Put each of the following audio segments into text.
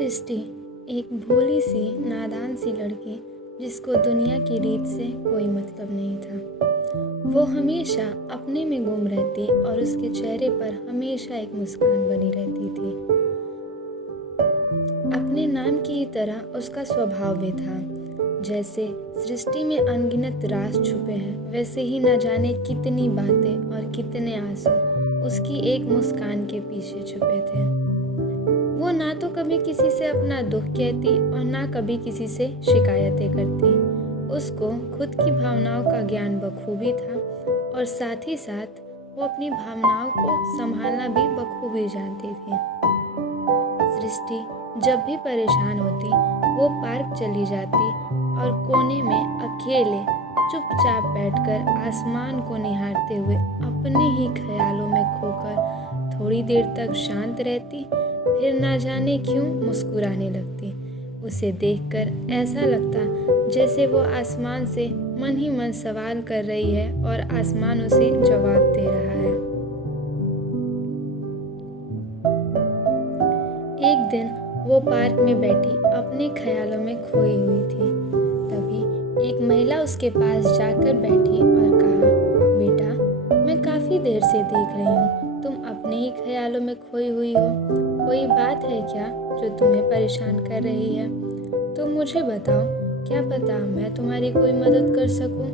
सृष्टि एक भोली सी नादान सी लड़की जिसको दुनिया की रीत से कोई मतलब नहीं था। वो हमेशा अपने में गुम रहती और उसके चेहरे पर हमेशा एक मुस्कान बनी रहती थी। अपने नाम की तरह उसका स्वभाव भी था। जैसे सृष्टि में अनगिनत राज छुपे हैं, वैसे ही न जाने कितनी बातें और कितने आंसू उसकी एक मुस्कान के पीछे छुपे थे। वो ना तो कभी किसी से अपना दुख कहती और ना कभी किसी से शिकायतें करती। उसको खुद की भावनाओं का ज्ञान बखूबी था और साथ ही साथ वो अपनी भावनाओं को संभालना भी बखूबी जानती थी। सृष्टि जब भी परेशान होती वो पार्क चली जाती और कोने में अकेले चुपचाप बैठकर आसमान को निहारते हुए अपने ही ख्यालों में खोकर थोड़ी देर तक शांत रहती, फिर ना जाने क्यों मुस्कुराने लगती। उसे देखकर ऐसा लगता जैसे वो आसमान से मन ही मन सवाल कर रही है और आसमान उसे जवाब दे रहा है। एक दिन वो पार्क में बैठी अपने ख्यालों में खोई हुई थी। तभी एक महिला उसके पास जाकर बैठी और कहा, बेटा, मैं काफ़ी देर से देख रही हूँ, तुम अपने ही ख्यालों में खोई हुई हो। कोई बात है क्या जो तुम्हें परेशान कर रही है? तो मुझे बताओ, क्या पता मैं तुम्हारी कोई मदद कर सकूं।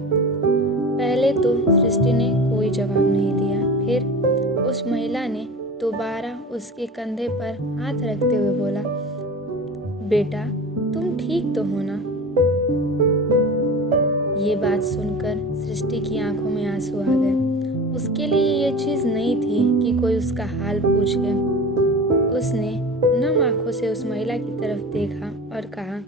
पहले तो सृष्टि ने कोई जवाब नहीं दिया। फिर उस महिला ने दोबारा उसके कंधे पर हाथ रखते हुए बोला, बेटा, तुम ठीक तो हो ना? ये बात सुनकर सृष्टि की आंखों में आंसू आ गए। उसके लिए ये चीज़ नहीं थी कि कोई उसका हाल पूछे। उसने नम आंखों से उस महिला की तरफ देखा और कहा,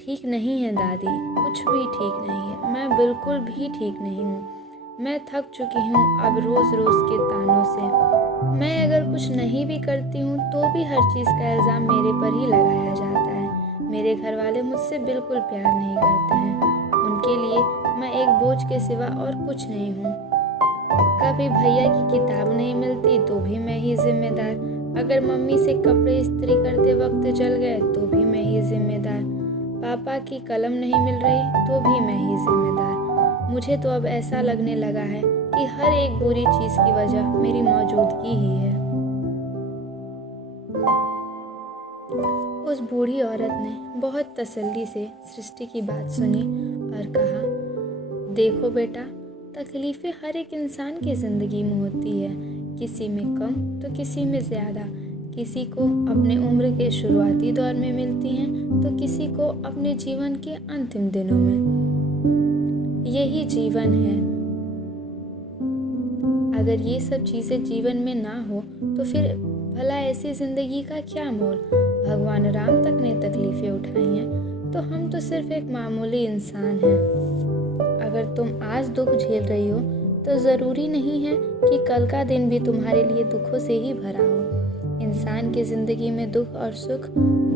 ठीक नहीं है दादी, कुछ भी ठीक नहीं है, मैं बिल्कुल भी ठीक नहीं हूँ। मैं थक चुकी हूँ अब रोज़ रोज़ के तानों से। मैं अगर कुछ नहीं भी करती हूँ तो भी हर चीज़ का इल्ज़ाम मेरे पर ही लगाया जाता है। मेरे घर वाले मुझसे बिल्कुल प्यार नहीं करते हैं। उनके लिए मैं एक बोझ के सिवा और कुछ नहीं हूँ। कभी भैया की किताब नहीं मिलती तो भी मैं ही जिम्मेदार। अगर मम्मी से कपड़े इस्त्री करते वक्त जल गए तो भी मैं ही जिम्मेदार। पापा की कलम नहीं मिल रही तो भी मैं ही जिम्मेदार। मुझे तो अब ऐसा लगने लगा है कि हर एक बुरी चीज़ की वजह मेरी मौजूदगी ही है। उस बूढ़ी औरत ने बहुत तसल्ली से सृष्टि की बात सुनी और कहा, देखो बेटा, तकलीफ़ें हर एक इंसान की ज़िंदगी में होती है, किसी में कम तो किसी में ज़्यादा। किसी को अपने उम्र के शुरुआती दौर में मिलती हैं तो किसी को अपने जीवन के अंतिम दिनों में। यही जीवन है। अगर ये सब चीज़ें जीवन में ना हो तो फिर भला ऐसी ज़िंदगी का क्या मोल? भगवान राम तक ने तकलीफ़ें उठाई हैं तो हम तो सिर्फ एक मामूली इंसान हैं। अगर तुम आज दुख झेल रही हो तो ज़रूरी नहीं है कि कल का दिन भी तुम्हारे लिए दुखों से ही भरा हो। इंसान की ज़िंदगी में दुख और सुख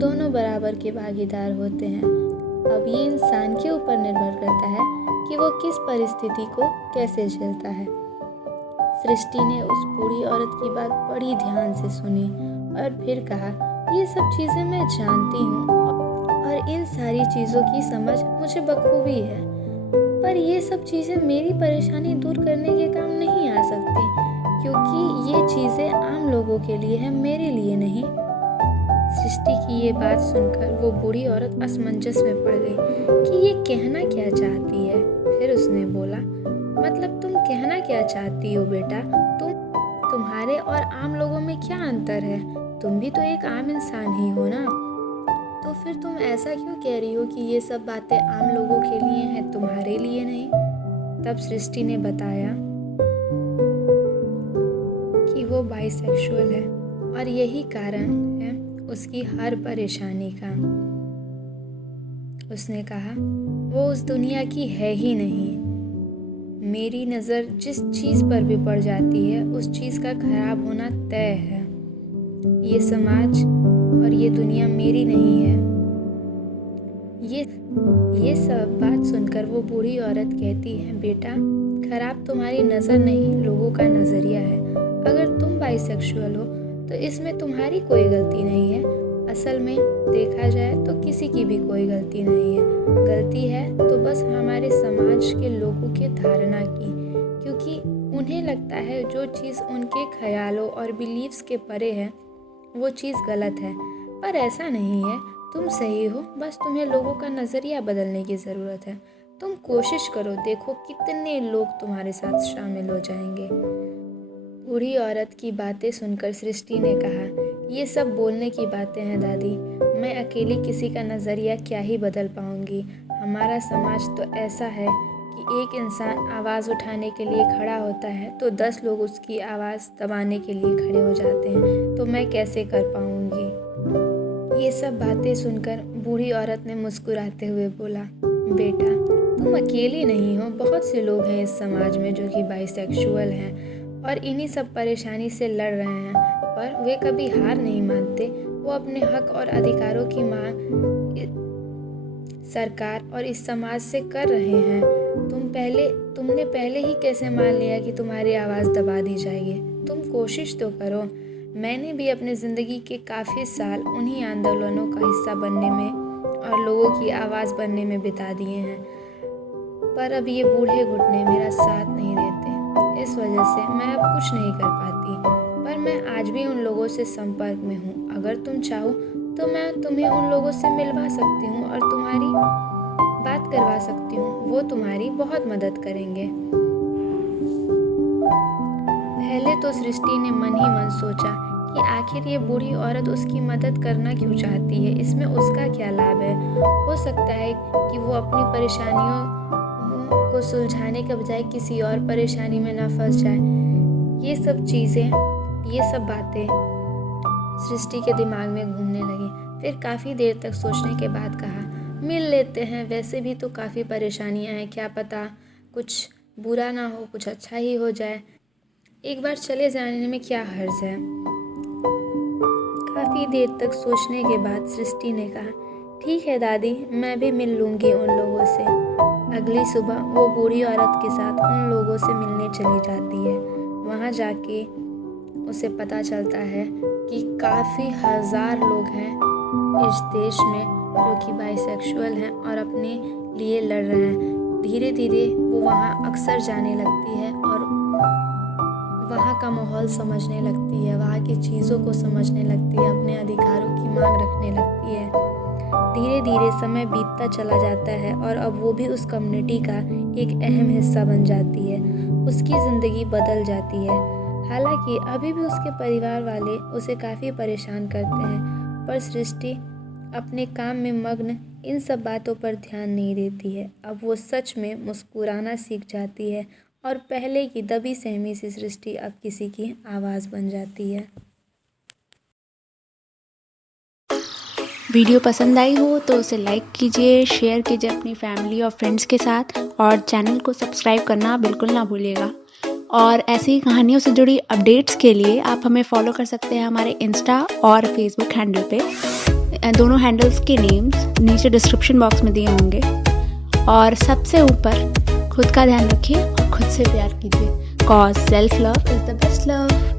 दोनों बराबर के भागीदार होते हैं। अब ये इंसान के ऊपर निर्भर करता है कि वो किस परिस्थिति को कैसे झेलता है। सृष्टि ने उस बूढ़ी औरत की बात बड़ी ध्यान से सुनी और फिर कहा, ये सब चीज़ें मैं जानती हूँ और इन सारी चीज़ों की समझ मुझे बखूबी है, पर ये सब चीज़ें मेरी परेशानी दूर करने के काम नहीं आ सकती, क्योंकि ये चीज़ें आम लोगों के लिए हैं, मेरे लिए नहीं। सृष्टि की ये बात सुनकर वो बूढ़ी औरत असमंजस में पड़ गई कि ये कहना क्या चाहती है। फिर उसने बोला, मतलब तुम कहना क्या चाहती हो बेटा? तुम्हारे और आम लोगों में क्या अंतर है? तुम भी तो एक आम इंसान ही हो ना। तो फिर तुम ऐसा क्यों कह रही हो कि ये सब बातें आम लोगों के लिए हैं, तुम्हारे लिए नहीं? तब सृष्टि ने बताया कि वो बाइसेक्सुअल है और यही कारण है उसकी हर परेशानी का। उसने कहा, वो उस दुनिया की है ही नहीं। मेरी नज़र जिस चीज़ पर भी पड़ जाती है उस चीज़ का खराब होना तय है। ये समाज और ये दुनिया मेरी नहीं है। ये सब बात सुनकर वो बूढ़ी औरत कहती है, बेटा, खराब तुम्हारी नज़र नहीं, लोगों का नज़रिया है। अगर तुम बाइसेक्सुअल हो तो इसमें तुम्हारी कोई गलती नहीं है। असल में देखा जाए तो किसी की भी कोई गलती नहीं है। गलती है तो बस हमारे समाज के लोगों की धारणा की, क्योंकि उन्हें लगता है जो चीज़ उनके ख्यालों और बिलीव्स के परे है वो चीज़ गलत है। पर ऐसा नहीं है, तुम सही हो, बस तुम्हें लोगों का नज़रिया बदलने की ज़रूरत है। तुम कोशिश करो, देखो कितने लोग तुम्हारे साथ शामिल हो जाएंगे। बूढ़ी औरत की बातें सुनकर सृष्टि ने कहा, ये सब बोलने की बातें हैं दादी, मैं अकेली किसी का नज़रिया क्या ही बदल पाऊंगी। हमारा समाज तो ऐसा है कि एक इंसान आवाज़ उठाने के लिए खड़ा होता है तो 10 लोग उसकी आवाज़ दबाने के लिए खड़े हो जाते हैं, तो मैं कैसे कर पाऊंगी। ये सब बातें सुनकर बूढ़ी औरत ने मुस्कुराते हुए बोला, बेटा तुम अकेली नहीं हो, बहुत से लोग हैं इस समाज में जो कि बाइसेक्सुअल हैं और इन्हीं सब परेशानी से लड़ रहे हैं, पर वे कभी हार नहीं मानते। वो अपने हक और अधिकारों की मांग सरकार और इस समाज से कर रहे हैं। तुमने पहले ही कैसे मान लिया कि तुम्हारी आवाज़ दबा दी जाएगी। तुम कोशिश तो करो। मैंने भी अपनी ज़िंदगी के काफ़ी साल उन्हीं आंदोलनों का हिस्सा बनने में और लोगों की आवाज़ बनने में बिता दिए हैं, पर अब ये बूढ़े घुटने मेरा साथ नहीं देते। इस वजह से मैं अब कुछ नहीं कर पाती, पर मैं आज भी उन लोगों से संपर्क में हूँ। अगर तुम चाहो तो मैं तुम्हें उन लोगों से मिलवा सकती हूँ और तुम्हारी बात करवा सकती हूँ। वो तुम्हारी बहुत मदद करेंगे। पहले तो सृष्टि ने मन ही मन सोचा कि आखिर ये बूढ़ी औरत उसकी मदद करना क्यों चाहती है, इसमें उसका क्या लाभ है। हो सकता है कि वो अपनी परेशानियों को सुलझाने के बजाय किसी और परेशानी में ना फंस जाए। ये सब बातें सृष्टि के दिमाग में घूमने लगी। फिर काफ़ी देर तक सोचने के बाद कहा, मिल लेते हैं, वैसे भी तो काफ़ी परेशानियां हैं, क्या पता कुछ बुरा ना हो, कुछ अच्छा ही हो जाए। एक बार चले जाने में क्या हर्ज है। काफ़ी देर तक सोचने के बाद सृष्टि ने कहा, ठीक है दादी, मैं भी मिल लूँगी उन लोगों से। अगली सुबह वो बूढ़ी औरत के साथ उन लोगों से मिलने चली जाती है। वहाँ जाके उसे पता चलता है कि काफ़ी हज़ार लोग हैं इस देश में जो कि बाइसेक्सुअल हैं और अपने लिए लड़ रहे हैं। धीरे धीरे वो वहाँ अक्सर जाने लगती है और वहाँ का माहौल समझने लगती है, वहाँ की चीज़ों को समझने लगती है, अपने अधिकारों की मांग रखने लगती है। धीरे धीरे समय बीतता चला जाता है और अब वो भी उस कम्युनिटी का एक अहम हिस्सा बन जाती है। उसकी ज़िंदगी बदल जाती है। हालांकि अभी भी उसके परिवार वाले उसे काफ़ी परेशान करते हैं, पर सृष्टि अपने काम में मग्न इन सब बातों पर ध्यान नहीं देती है। अब वो सच में मुस्कुराना सीख जाती है और पहले की दबी सहमी सी सृष्टि अब किसी की आवाज़ बन जाती है। वीडियो पसंद आई हो तो उसे लाइक कीजिए, शेयर कीजिए अपनी फैमिली और फ्रेंड्स के साथ और चैनल को सब्सक्राइब करना बिल्कुल ना भूलिएगा। और ऐसी ही कहानियों से जुड़ी अपडेट्स के लिए आप हमें फॉलो कर सकते हैं हमारे इंस्टा और फेसबुक हैंडल पे। दोनों हैंडल्स के नेम्स नीचे डिस्क्रिप्शन बॉक्स में दिए होंगे। और सबसे ऊपर खुद का ध्यान रखिए और खुद से प्यार कीजिए, cause self love is the best love.